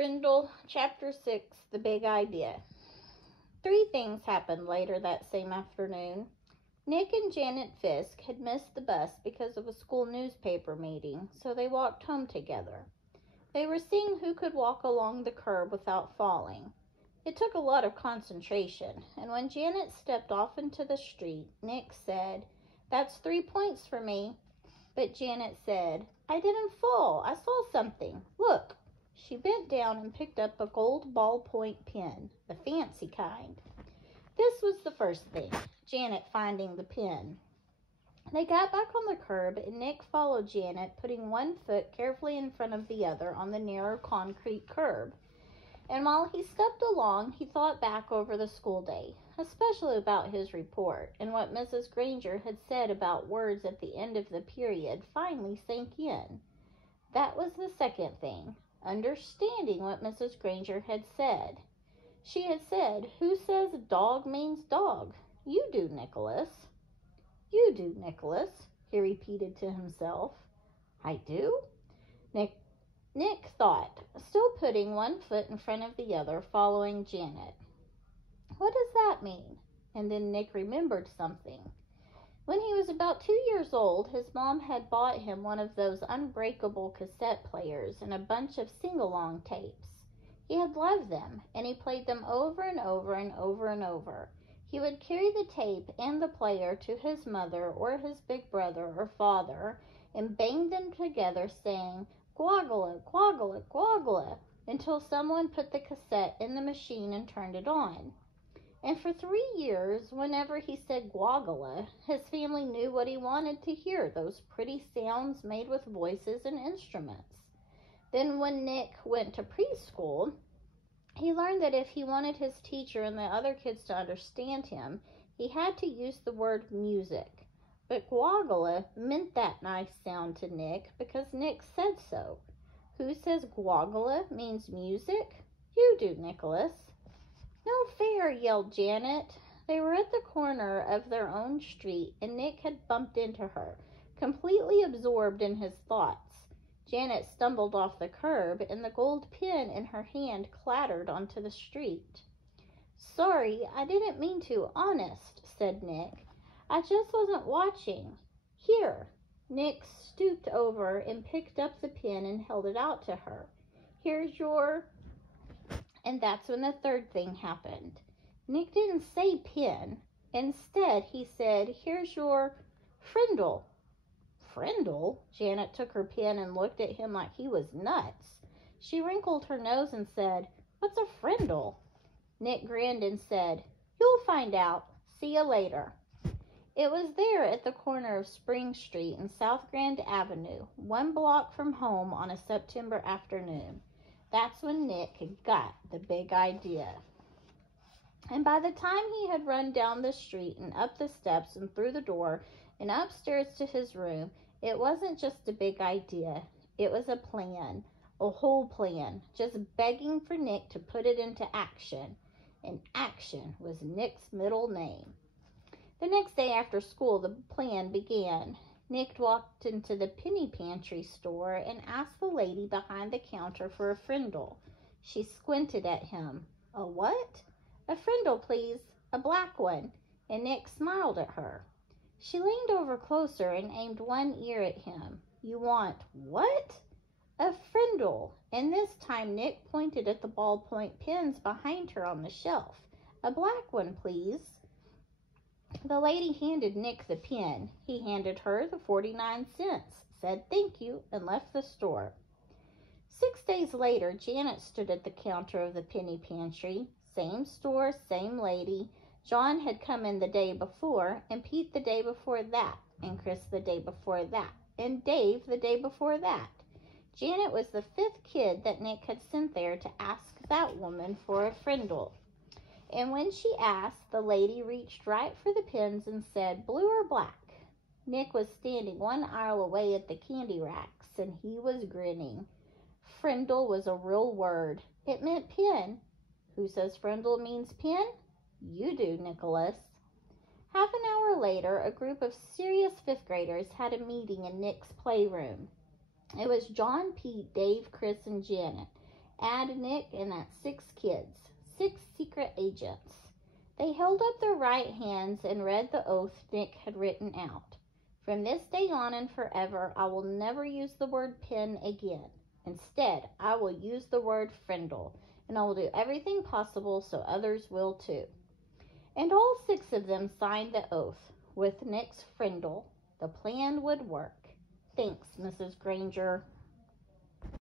Frindle, Chapter 6, The Big Idea. 3 things happened later that same afternoon. Nick and Janet Fisk had missed the bus because of a school newspaper meeting, so they walked home together. They were seeing who could walk along the curb without falling. It took a lot of concentration, and when Janet stepped off into the street, Nick said, "That's 3 points for me." But Janet said, "I didn't fall. I saw something. Look." She bent down and picked up a gold ballpoint pen, the fancy kind. This was the first thing, Janet finding the pen. They got back on the curb, and Nick followed Janet, putting one foot carefully in front of the other on the narrow concrete curb. And while he stepped along, he thought back over the school day, especially about his report, and what Mrs. Granger had said about words at the end of the period finally sank in. That was the second thing, understanding what Mrs. Granger had said. She had said, "Who says dog means dog? You do, Nicholas." "You do, Nicholas," he repeated to himself. "I do?" Nick thought, still putting one foot in front of the other, following Janet. "What does that mean?" And then Nick remembered something. When he was about 2 years old, his mom had bought him one of those unbreakable cassette players and a bunch of sing-along tapes. He had loved them, and he played them over and over and over and over. He would carry the tape and the player to his mother or his big brother or father and bang them together, saying, "Gwoggle, gwoggle, gwoggle," until someone put the cassette in the machine and turned it on. And for 3 years, whenever he said "gwoggle," his family knew what he wanted to hear, those pretty sounds made with voices and instruments. Then when Nick went to preschool, he learned that if he wanted his teacher and the other kids to understand him, he had to use the word music. But "gwoggle" meant that nice sound to Nick because Nick said so. Who says "gwoggle" means music? You do, Nicholas. "No fair," yelled Janet. They were at the corner of their own street, and Nick had bumped into her, completely absorbed in his thoughts. Janet stumbled off the curb, and the gold pen in her hand clattered onto the street. "Sorry, I didn't mean to, honest," said Nick. "I just wasn't watching. Here." Nick stooped over and picked up the pen and held it out to her. "Here's your..." And that's when the third thing happened. Nick didn't say pen. Instead, he said, "Here's your Frindle." "Frindle?" Janet took her pen and looked at him like he was nuts. She wrinkled her nose and said, "What's a Frindle?" Nick grinned and said, "You'll find out. See you later." It was there at the corner of Spring Street and South Grand Avenue, 1 block from home on a September afternoon. That's when Nick had got the big idea. And by the time he had run down the street and up the steps and through the door and upstairs to his room, it wasn't just a big idea. It was a plan, a whole plan, just begging for Nick to put it into action. And action was Nick's middle name. The next day after school, the plan began. Nick walked into the penny pantry store and asked the lady behind the counter for a Frindle. She squinted at him. "A what?" "A Frindle, please. A black one." And Nick smiled at her. She leaned over closer and aimed one ear at him. "You want what?" "A Frindle." And this time Nick pointed at the ballpoint pens behind her on the shelf. "A black one, please." The lady handed Nick the pen. He handed her the 49 cents, said thank you, and left the store. 6 days later, Janet stood at the counter of the penny pantry. Same store, same lady. John had come in the day before, and Pete the day before that, and Chris the day before that, and Dave the day before that. Janet was the 5th kid that Nick had sent there to ask that woman for a Frindle. And when she asked, the lady reached right for the pens and said, "Blue or black?" Nick was standing 1 aisle away at the candy racks, and he was grinning. Frindle was a real word. It meant pen. Who says Frindle means pen? You do, Nicholas. Half an hour later, a group of serious 5th graders had a meeting in Nick's playroom. It was John, Pete, Dave, Chris, and Janet. Add Nick, and that's 6 kids, 6 secret agents. They held up their right hands and read the oath Nick had written out. From this day on and forever, I will never use the word pen again. Instead, I will use the word Frindle, and I will do everything possible so others will too. And all 6 of them signed the oath. With Nick's Frindle, the plan would work. Thanks, Mrs. Granger.